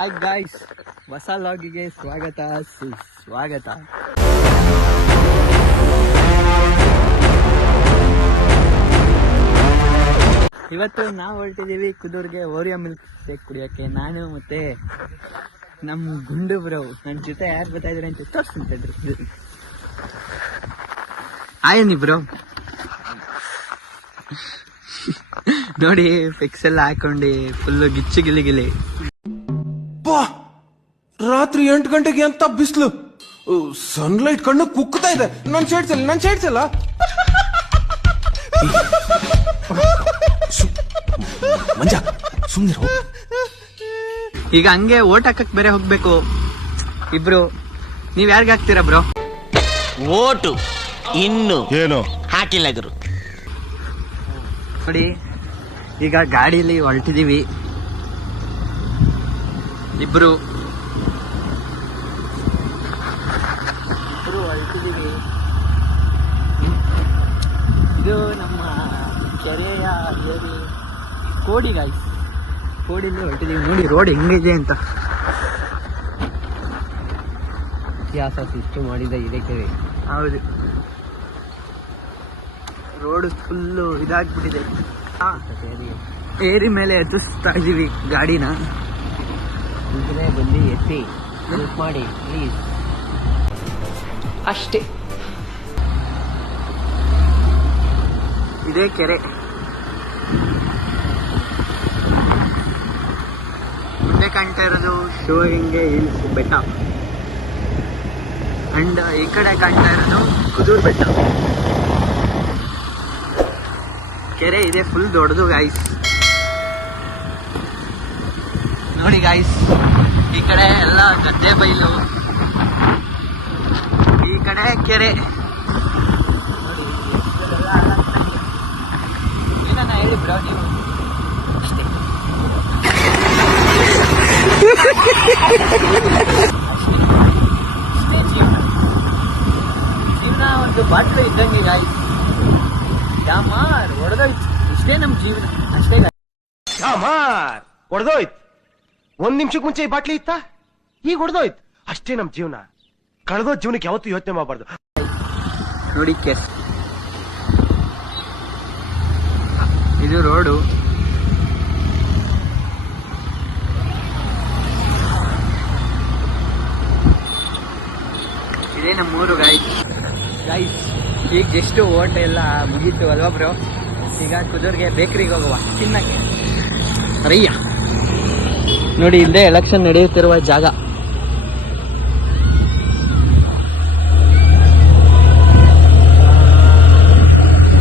Hi guys, ಹೊಸ ಲಾಗಿಗೆ ಸ್ವಾಗತ ಸುಸ್ವಾಗತ. ಇವತ್ತು ನಾವು ಹೊರಟಿದ್ದೀವಿ ಕುದೂರ್ಗೆ ಓರಿಯೋ ಮಿಲ್ಕ್ ಶೇಕ್ ಕುಡಿಯೋಕ್ಕೆ. ನಾನು ಮತ್ತೆ ನಮ್ಮ ಗುಂಡು ಬ್ರೋ ನನ್ನ ಜೊತೆ ಯಾರು ಬರ್ತಾ ಇದ್ದಾರೆ ಅಂತ ತೋರಿಸ್ತಿದ್ರು. ಆಯನಿ ಬ್ರೋ ನೋಡಿ, ಫಿಕ್ಸ್ ಎಲ್ಲ ಹಾಕೊಂಡು ಫುಲ್ಲು ಗಿಚ್ಚು ಗಿಲಿ. ರಾತ್ರಿ 8 ಗಂಟೆಗೆ ಅಂತ ಬಿಸಿಲು, ಸನ್ಲೈಟ್ ಕಣ್ಣು ಕುಕ್ತಾ ಇದೆ. ನನ್ ಶೇಡ್ಸಲ್ಲ ಮಂಜ ಸುಮ್ನಿರು. ಈಗ ಹಂಗೆ ಓಟ್ ಹಾಕಕ್ ಬೇರೆ ಹೋಗ್ಬೇಕು ಇಬ್ರು. ನೀವ್ ಯಾರಿಗ ಹಾಕ್ತೀರಾ ಬ್ರೋ? ಓಟು ಇನ್ನು ಏನು ಹಾಕಿಲ್ಲ ಗುರು. ನೋಡಿ, ಈಗ ಗಾಡಿಲಿ ಹೊರಟಿದೀವಿ ಇಬ್ರು ಹೊರಟಿದೀವಿ. ಇದು ನಮ್ಮ ಕೆರೆಯ ಏರಿ ಕೋಡಿ ಗಾಯ್ಸ್. ಕೋಡಿಲಿ ಹೊರಟಿದೀವಿ. ನೋಡಿ ರೋಡ್ ಹೆಂಗಿದೆ ಅಂತ. ಇತಿಹಾಸ ಸೃಷ್ಟಿ ಮಾಡಿದ ಇದೇ ಕೆರೆ. ಹೌದು, ರೋಡ್ ಫುಲ್ಲು ಇದಾಗ್ಬಿಟ್ಟಿದೆ. ಏರಿ ಮೇಲೆ ಎತ್ತಿಸ್ತಾ ಇದೀವಿ ಗಾಡಿನ. ಬಂದು ಎತ್ತಿ ಹೆಲ್ಪ್ ಮಾಡಿ ಪ್ಲೀಸ್. ಅಷ್ಟೇ. ಇದೇ ಕೆರೆ. ಮುಂದೆ ಕಾಣ್ತಾ ಇರೋದು ಶಿವಗಂಗೆ ಹಿಲ್ಸ್ ಬೆಟ್ಟ, ಅಂಡ್ ಈ ಕಡೆ ಕಾಣ್ತಾ ಇರೋದು ಕುದೂರ್ ಬೆಟ್ಟ. ಕೆರೆ ಇದೆ ಫುಲ್ ದೊಡ್ಡದು ಗಾಯ್ಸ್. ನೋಡಿ ಗಾಯ್ಸ್, ಈ ಕಡೆ ಎಲ್ಲ ಗದ್ದೆ ಬೈಲು, ಈ ಕಡೆ ಕೆರೆ. ಏನನ್ನ ಹೇಳಿ ಬ್ರೋ ನೀವು? ಅಷ್ಟೇ. ಜೀವನ ಒಂದು ಬಾಟ್ಲು ಇದ್ದಂಗೆ ಗಾಯ್ಸ್. ಯಾಮಾರ್ ಹೊಡೆದೋಯ್ತು, ಇಷ್ಟೇ ನಮ್ ಜೀವನ. ಅಷ್ಟೇ ಹೊಡೆದೋಯ್ತು. 1 ನಿಮಿಷಕ್ಕೆ ಮುಂಚೆ ಈ ಬಾಟ್ಲಿ ಇತ್ತ, ಈಗ ಹೊಡೆದೋಯ್ತು. ಅಷ್ಟೇ ನಮ್ ಜೀವನ. ಕಳೆದೋ ಜೀವನಕ್ಕೆ ಯಾವತ್ತೂ ಯೋಚನೆ ಮಾಡಬಾರ್ದು. ನೋಡಿ ಕೆಸ್, ಇದು ರೋಡು. ಇದೇ ನಮ್ಮೂರು ಗಾಯ್ಸ್. ಈಗ ಜಸ್ಟ್ ಓಟ ಎಲ್ಲ ಮುಗೀತು ಅಲ್ವಾ ಬ್ರೋ? ಈಗ ಕುದೂರ್ಗೆ ಬೇಕ್ರಿಗೆ ಹೋಗುವ ತಿನ್ನಕ್ಕೆ. ರಯ್ಯ ನೋಡಿ, ಇಲ್ಲೇ ಎಲೆಕ್ಷನ್ ನಡೆಯುತ್ತಿರುವ ಜಾಗ.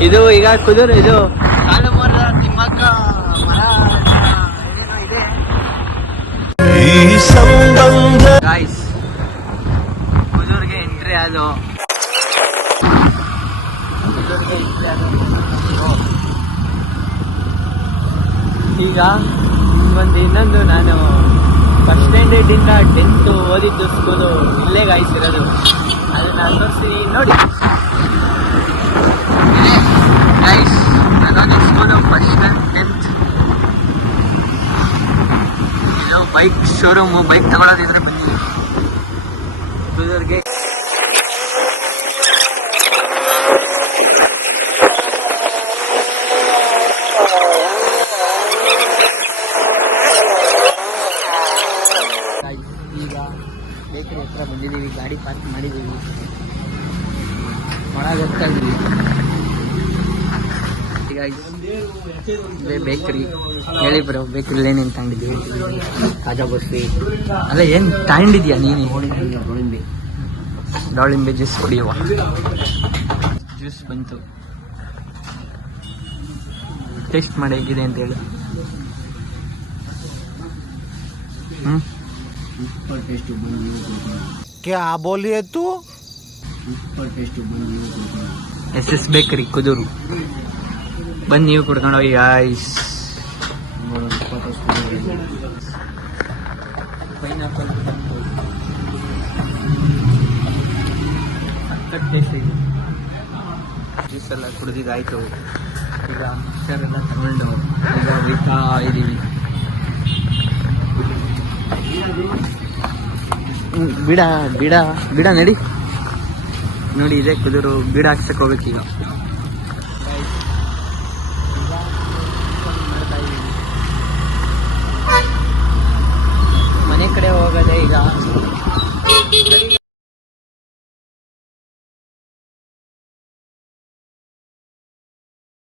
ಇದು ಈಗ ಕುದೂರು, ಇದು ಕಾಲುಮರ ತಿಮ್ಮಕ್ಕ ಮರ ಇದೆ ಗಾಯ್ಸ್. ಕುದೂರ್ಗೆ ಎಂಟ್ರಿ ಅದು. ಈಗ ಇನ್ನೊಂದು, ನಾನು ಫಸ್ಟ್ ಸ್ಟ್ಯಾಂಡರ್ಡ್ ಇಂದ 10th ಓದಿದ್ದು ಸ್ಕೂಲು ಇಲ್ಲೇ ಗಾಯ್ಸ್ ಇರೋದು. ಅದನ್ನ ತೋರಿಸ್ತೀನಿ ನೋಡಿ ಗೈಸ್. ಅದೊಂದು ಸ್ಕೂಲು, ಫಸ್ಟ್ ಅಂಡ್ 10th. ಇದು ಬೈಕ್ ಶೋರೂಮು. ಬೈಕ್ ತಗೊಳ್ಳೋದಿದ್ರೆ ಬನ್ನಿ ಕುದೂರ್ಗೆ. ಈಗ ಬೇಕರಿ ಹತ್ರ ಬಂದಿದ್ದೀವಿ. ಗಾಡಿ ಪಾರ್ಕ್ ಮಾಡಿದ್ದೀವಿ. ಒಳಗೆ ಹೋಗ್ತಾ ಇದ್ದೀವಿ. ಇದೇ ಬೇಕ್ರಿ. ಹೇಳಿ ಬ್ರೋ, ಬೇಕ್ರಿಲಿ ಏನೇನು ತಗೊಂಡಿದ್ದೀವಿ? ಕಾಜಾ ಬರ್ಫಿ ಅಲ್ಲ, ಏನು ತಗೊಂಡಿದ್ಯಾ ನೀನು? ದಾಳಿಂಬೆ ಜ್ಯೂಸ್ ಕುಡಿಯುವ. ಜ್ಯೂಸ್ ಬಂತು, ಟೇಸ್ಟ್ ಮಾಡಿ ಹೇಗಿದೆ ಅಂತ ಹೇಳಿ. ಕ್ಯಾ ಬೋಲಿಯೇ ತೂ? SS bakery Kudur. ಬಂದು ನೀವು ಕುಡ್ಕೊಂಡು ಹೋಗಿ ಗಾಯ್ಸ್. ಪೈನಾಪಲ್ ಸಖತ್ ಟೇಸ್ಟ್ ಇದೆ. ಜ್ಯೂಸ್ ಎಲ್ಲ ಕುಡಿದಿದ್ದಾಯ್ತು. ಈಗ ಮಿಕ್ಸರೆಲ್ಲ ತಗೊಂಡು ಈಗ ಹೋಗ್ತಾ ಇದ್ದೀವಿ. ಬಿಡ ಬಿಡ ಬಿಡ ನಡಿ ನೋಡಿ ಇದೆ ಕುದುರು ಬಿಡ ಹಾಕ್ಸಕ್ ಹೋಗ್ಬೇಕೀಗ